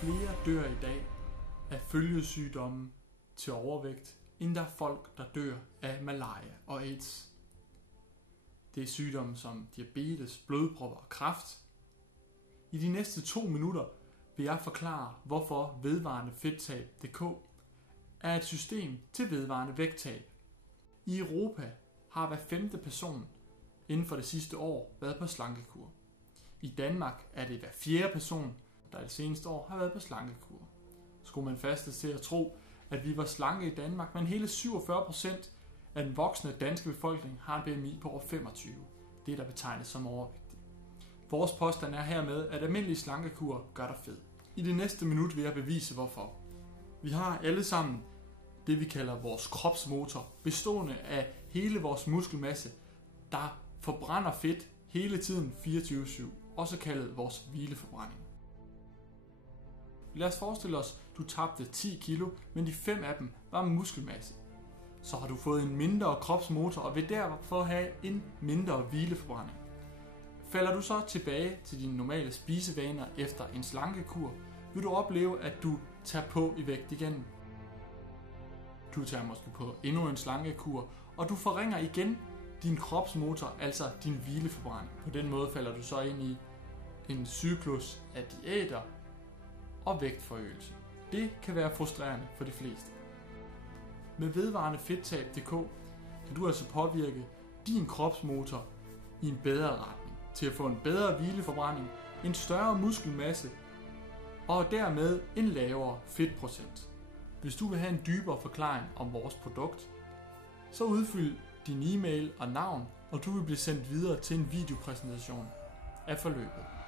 flere dør i dag af følgesygdomme til overvægt, end der er folk, der dør af malaria og AIDS. Det er sygdomme som diabetes, blodpropper og kræft. I de næste 2 minutter vil jeg forklare, hvorfor vedvarende fedttab.dk er et system til vedvarende vægttab. I Europa har hver 5. person inden for det sidste år været på slankekur. I Danmark er det hver 4. person, der det seneste år har været på slankekur. Skulle man fastes til at tro, at vi var slanke i Danmark, men hele 47% af den voksne danske befolkning har en BMI på over 25. Det der betegnes som overvægtig. Vores påstand er hermed, at almindelig slankekur gør dig fed. I det næste minut vil jeg bevise hvorfor. Vi har alle sammen det vi kalder vores kropsmotor, bestående af hele vores muskelmasse, der forbrænder fedt hele tiden 24/7, også kaldet vores hvileforbrænding. Lad os forestille os, du tabte 10 kilo, men de 5 af dem var muskelmasse. Så har du fået en mindre kropsmotor og vil derfor have en mindre hvileforbrænding. Falder du så tilbage til dine normale spisevaner efter en slankekur, vil du opleve, at du tager på i vægt igen. Du tager måske på endnu en slankekur, og du forringer igen din kropsmotor, altså din hvileforbrænding. På den måde falder du så ind i en cyklus af diæter og vægtforøgelse. Det kan være frustrerende for de fleste. Med vedvarende fedttab.dk kan du altså påvirke din kropsmotor i en bedre retning, til at få en bedre hvileforbrænding, en større muskelmasse og dermed en lavere fedtprocent. Hvis du vil have en dybere forklaring om vores produkt, så udfyld din e-mail og navn, og du vil blive sendt videre til en videopræsentation af forløbet.